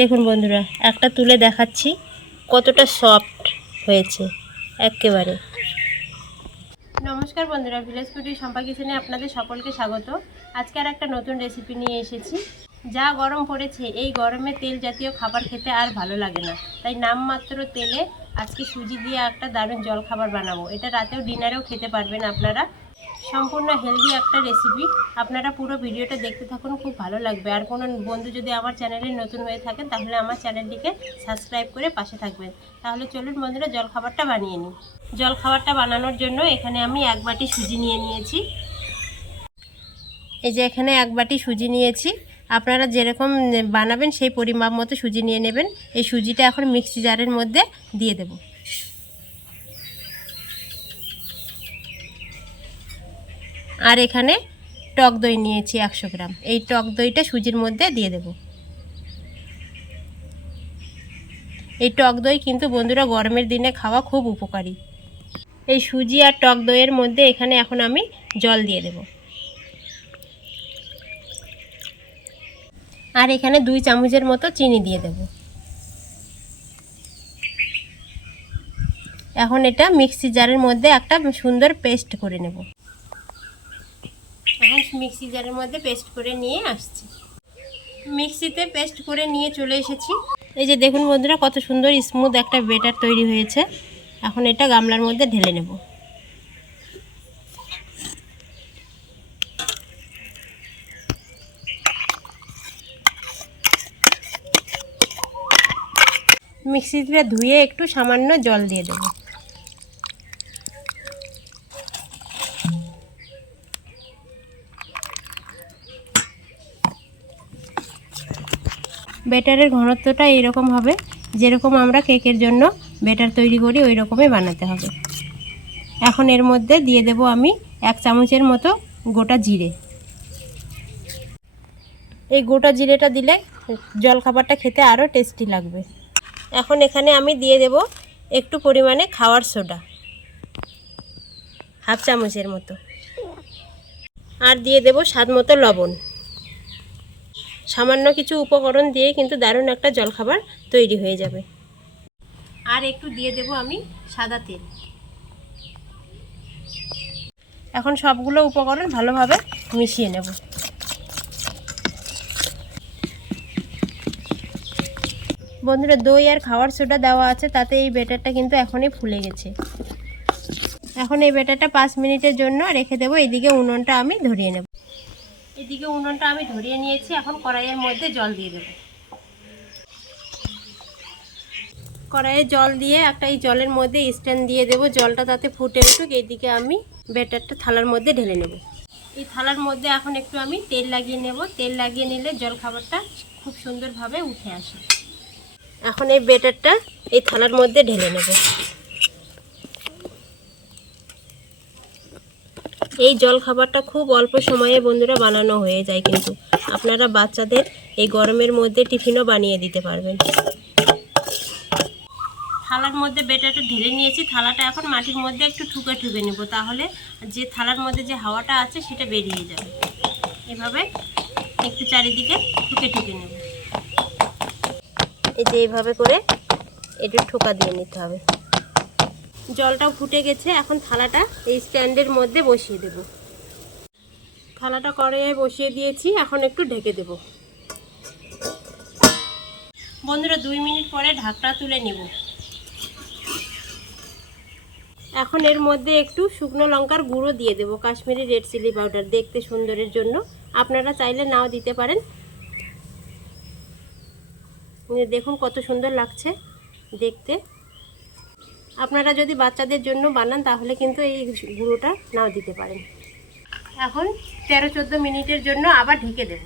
দেখুন বন্ধুরা, একটা তুলে দেখাচ্ছি কতটা সফট হয়েছে, একেবারে। নমস্কার বন্ধুরা ভিলেজ ফুডি সম্পা কিচেনে আপনাদের সকলকে স্বাগত। আজকে আর একটা নতুন রেসিপি নিয়ে এসেছি। যা গরম পড়েছে, এই গরমে তেল জাতীয় খাবার খেতে আর ভালো লাগে না। তাই নামমাত্র তেলে আজকে সুজি দিয়ে একটা দারুণ জল খাবার বানাবো। এটা রাতেও ডিনারেও খেতে পারবেন আপনারা। সম্পূর্ণ হেলদি একটা রেসিপি আপনারা পুরো ভিডিওটা দেখতে থাকুন, খুব ভালো লাগবে। আর কোনো বন্ধু যদি আমার চ্যানেলে নতুন হয়ে থাকেন, তাহলে আমার চ্যানেলটিকে সাবস্ক্রাইব করে পাশে থাকবেন। তাহলে চলুন বন্ধুরা, জলখাবারটা বানিয়ে নিই। জলখাবারটা বানানোর জন্য এখানে আমি এক বাটি সুজি নিয়ে নিয়েছি। এই যে এখানে এক বাটি সুজি নিয়েছি। আপনারা যেরকম বানাবেন, সেই পরিমাপ মতো সুজি নিয়ে নেবেন। এই সুজিটা এখন মিক্সি জারের মধ্যে দিয়ে দেবো। আর এখানে টক দই নিয়েছি একশো গ্রাম। এই টক দইটা সুজির মধ্যে দিয়ে দেব। এই টক দই কিন্তু বন্ধুরা গরমের দিনে খাওয়া খুব উপকারী। এই সুজি আর টক দইয়ের মধ্যে এখানে এখন আমি জল দিয়ে দেব। আর এখানে দুই চামচের মতো চিনি দিয়ে দেব। এখন এটা মিক্সি জারের মধ্যে একটা সুন্দর পেস্ট করে নেব। মিক্সি জারের মধ্যে পেস্ট করে নিয়ে আসছি। মিক্সিতে পেস্ট করে নিয়ে চলে এসেছি। এই যে দেখুন বন্ধুরা, কত সুন্দর স্মুথ একটা বেটার তৈরি হয়েছে। এখন এটা গামলার মধ্যে ঢেলে নেব। মিক্সিতে ধুয়ে একটু সামান্য জল দিয়ে দেবো। বেটারের ঘনত্বটা এরকম হবে, যেরকম আমরা কেকের জন্য বেটার তৈরি করি, ওই রকমই বানাতে হবে। এখন এর মধ্যে দিয়ে দেব আমি এক চামচের মতো গোটা জিরে। এই গোটা জিরেটা দিলে জলখাবারটা খেতে আরও টেস্টি লাগবে। এখন এখানে আমি দিয়ে দেব একটু পরিমাণে খাওয়ার সোডা, হাফ চামচের মতো। আর দিয়ে দেব স্বাদ মতো লবণ। সামান্য কিছু উপকরণ দিয়ে কিন্তু দারুণ একটা জলখাবার তৈরি হয়ে যাবে। আর একটু দিয়ে দেব আমি সাদা তেল। এখন সবগুলো উপকরণ ভালোভাবে মিশিয়ে নেব। বন্ধুরা, দই আর খাওয়ার সোডা দেওয়া আছে, তাতে এই বেটারটা কিন্তু এখনই ফুলে গেছে। এখন এই বেটারটা পাঁচ মিনিটের জন্য রেখে দেবো, এদিকে উনুনটা আমি ধরিয়ে নেব। এদিকে উনুনটা আমি ধরিয়ে নিয়েছি, এখন কড়াইয়ের মধ্যে জল দিয়ে দেব। কড়াইয়ে জল দিয়ে একটা এই জলের মধ্যে স্ট্যান্ড দিয়ে দেব, জলটা তাতে ফুটে উঠুক এইদিকে আমি ব্যাটারটা থালার মধ্যে ঢেলে নেব। এই থালার মধ্যে এখন একটু আমি তেল লাগিয়ে নেব, তেল লাগিয়ে নিলে জল খাবারটা খুব সুন্দরভাবে উঠে আসে। এখন এই ব্যাটারটা এই থালার মধ্যে ঢেলে নেব। এই জল খাবারটা খুব অল্প সময়ে বন্ধুরা বানানো হয়ে যায় কিন্তু। আপনারা বাচ্চাদের এই গরমের মধ্যে টিফিনও বানিয়ে দিতে পারবেন। থালার মধ্যে বেটারটা ঢেলে নিয়েছি, থালাটা এখন মাটির মধ্যে একটু ঠুকে ঠুকে নেব, তাহলে যে থালার মধ্যে যে হাওয়াটা আছে সেটা বেরিয়ে যাবে। এভাবে একটু চারিদিকে ঠুকে ঠুকে নেব। এই যে এইভাবে করে একটু ঠোকা দিয়ে নিতে হবে। জলটাও ফুটে গেছে। এখন থালাটা এই স্ট্যান্ডের মধ্যে বসিয়ে দেব। থালাটা কড়াইয়ে বসিয়ে দিয়েছি। এখন একটু ঢেকে দেব। বন্ধুরা, দুই মিনিট পরে ঢাকটা তুলে নেব। এখন এর মধ্যে একটু শুকনো লঙ্কার গুঁড়ো দিয়ে দেব। কাশ্মীরি রেড চিলি পাউডার দেখতে সুন্দরের জন্য। আপনারা চাইলে নাও দিতে পারেন। দেখুন কত সুন্দর লাগছে দেখতে। আপনারা যদি বাচ্চাদের জন্য বানান, তাহলে কিন্তু এই গুঁড়োটা নাও দিতে পারেন। এখন তেরো চোদ্দ মিনিটের জন্য আবার ঢেকে দেব।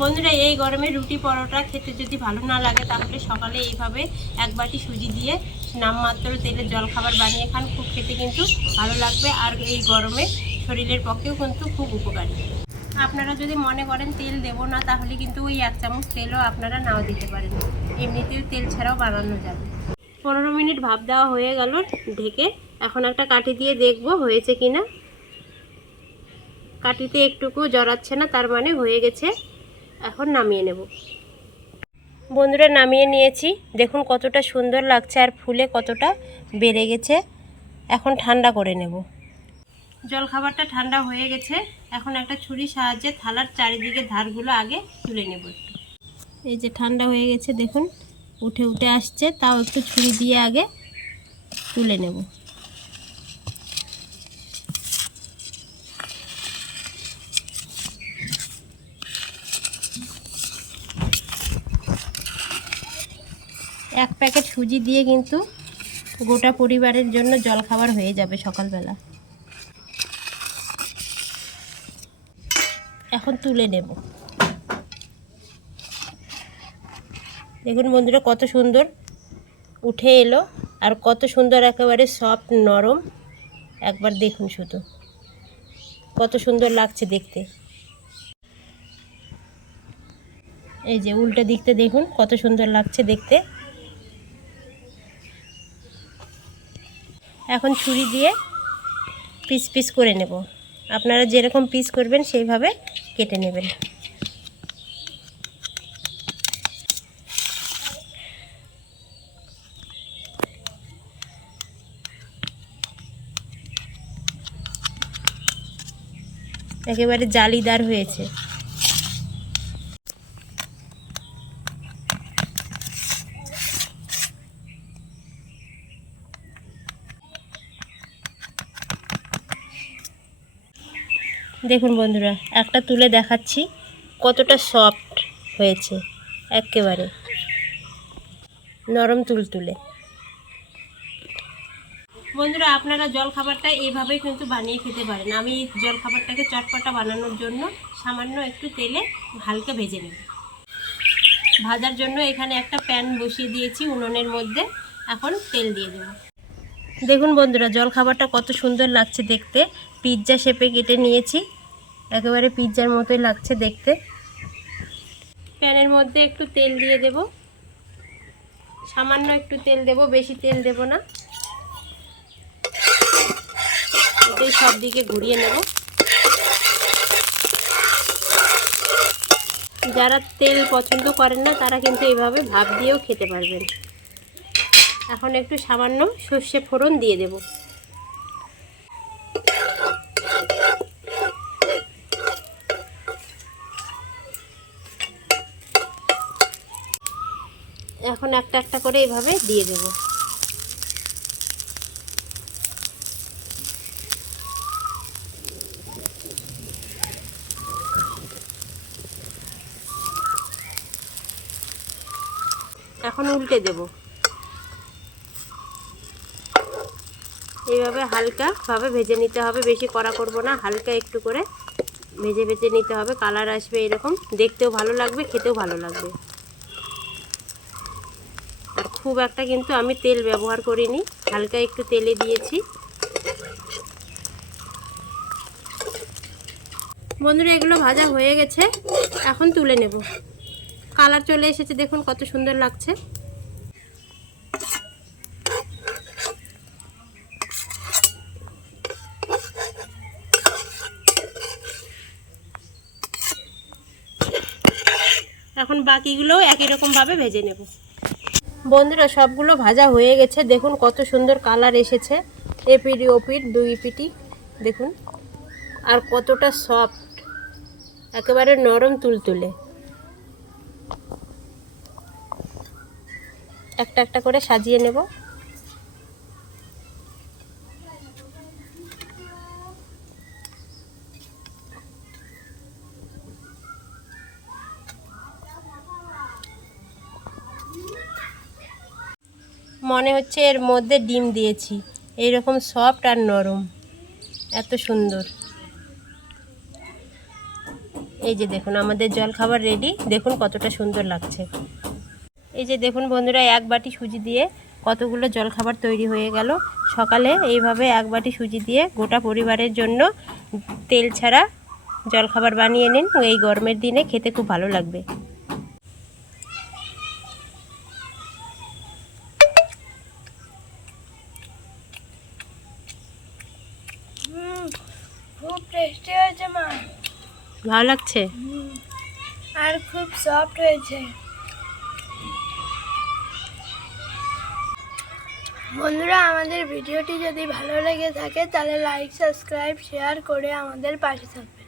বন্ধুরা, এই গরমে রুটি পরোটা খেতে যদি ভালো না লাগে, তাহলে সকালে এইভাবে এক বাটি সুজি দিয়ে নামমাত্র তেলের জল খাবার বানিয়ে খান। খুব খেতে কিন্তু ভালো লাগবে। আর এই গরমে শরীরের পক্ষেও কিন্তু খুব উপকারী। আপনারা যদি মনে করেন তেল দেব না, তাহলে কিন্তু ওই এক চামচ তেলও আপনারা নাও দিতে পারেন। এমনিতেও তেল ছাড়াও বানানো যাবে। পনেরো মিনিট ভাপ দেওয়া হয়ে গেল, ঢেকে এখন একটা কাঠি দিয়ে দেখব হয়েছে কি না কাটিতে একটুকু জড়াচ্ছে না, তার মানে হয়ে গেছে। এখন নামিয়ে নেব। বন্ধুরা, নামিয়ে নিয়েছি। দেখুন কতটা সুন্দর লাগছে আর ফুলে কতটা বেড়ে গেছে। এখন ঠান্ডা করে নেব। জলখাবারটা ঠান্ডা হয়ে গেছে। এখন একটা ছুরির সাহায্যে থালার চারিদিকে ধারগুলো আগে তুলে নেব এই যে ঠান্ডা হয়ে গেছে, দেখুন, উঠে উঠে আসছে, তাও একটু ছুরি দিয়ে আগে তুলে নেব। এক প্যাকেট সুজি দিয়ে কিন্তু গোটা পরিবারের জন্য জলখাবার হয়ে যাবে সকালবেলা। এখন তুলে নেব। দেখুন বন্ধুরা, কত সুন্দর উঠে এলো আর কত সুন্দর একেবারে সফট নরম। একবার দেখুন শুধু। কত সুন্দর লাগছে দেখতে। এই যে উল্টো দিকতে দেখুন, কত সুন্দর লাগছে দেখতে। এখন ছুরি দিয়ে পিস পিস করে নেব। আপনারা যেরকম পিস করবেন সেইভাবে কেটে নেবেন। একেবারে জালিদার হয়েছে। দেখুন বন্ধুরা, একটা তুলে দেখাচ্ছি কতটা সফট হয়েছে, একেবারে। নরম তুলতুলে বন্ধুরা, আপনারা জলখাবারটা এইভাবেই কিন্তু বানিয়ে খেতে পারেন। আমি জলখাবারটাকে চটপটা বানানোর জন্য সামান্য একটু তেলে হালকা ভেজে নেব। ভাজার জন্য এখানে একটা প্যান বসিয়ে দিয়েছি, উনুনের মধ্যে। এখন তেল দিয়ে দেবো। দেখুন বন্ধুরা, জলখাবারটা কত সুন্দর লাগছে দেখতে। পিৎজা শেপে কেটে নিয়েছি, একেবারে পিৎজার মতোই লাগছে দেখতে। প্যানের মধ্যে একটু তেল দিয়ে দেব। সামান্য একটু তেল দেব, বেশি তেল দেব না। এটাই সব দিকে ঘুরিয়ে নেব। যারা তেল পছন্দ করেন না, তারা কিন্তু এইভাবে ভাপ দিয়েও খেতে পারবেন। এখন একটু সামান্য সর্ষে ফোড়ন দিয়ে দেব। এখন একটা একটা করে এইভাবে দিয়ে দেব। এখন উল্টে দেবো। এইভাবে হালকাভাবে ভেজে নিতে হবে। বেশি কড়া করব না, হালকা একটু করে ভেজে ভেজে নিতে হবে। কালার আসবে এরকম। দেখতেও ভালো লাগবে, খেতেও ভালো লাগবে। আর খুব একটা কিন্তু আমি তেল ব্যবহার করিনি, হালকা একটু তেলে দিয়েছি। বন্ধুরা, এগুলো ভাজা হয়ে গেছে। এখন তুলে নেব। কালার চলে এসেছে, দেখুন কত সুন্দর লাগছে। এখন বাকিগুলো একই রকমভাবে ভেজে নেব। বন্ধুরা, সবগুলো ভাজা হয়ে গেছে। দেখুন কত সুন্দর কালার এসেছে। এপিডি ওপিড দুই পিটি। দেখুন, আর কতটা সফট একেবারে নরম তুলতুলে। একটা একটা করে সাজিয়ে নেব। মনে হচ্ছে এর মধ্যে ডিম দিয়েছি। এইরকম সফট আর নরম। এত সুন্দর। এই যে দেখুন, আমাদের জল খাবার রেডি দেখুন কতটা সুন্দর লাগছে। এই যে দেখুন বন্ধুরা, এক বাটি সুজি দিয়ে কতগুলো জলখাবার তৈরি হয়ে গেল। সকালে এইভাবে এক বাটি সুজি দিয়ে গোটা পরিবারের জন্য তেল ছাড়া জলখাবার বানিয়ে নিন। এই গরমের দিনে খেতে খুব ভালো লাগবে। খুব টেস্টি হয়েছে মা। ভালো লাগছে? আর খুব সফট হয়েছে। বন্ধুরা আমাদের ভিডিওটি যদি ভালো লেগে থাকে তাহলে লাইক সাবস্ক্রাইব শেয়ার করে আমাদের পাশে থাকবে।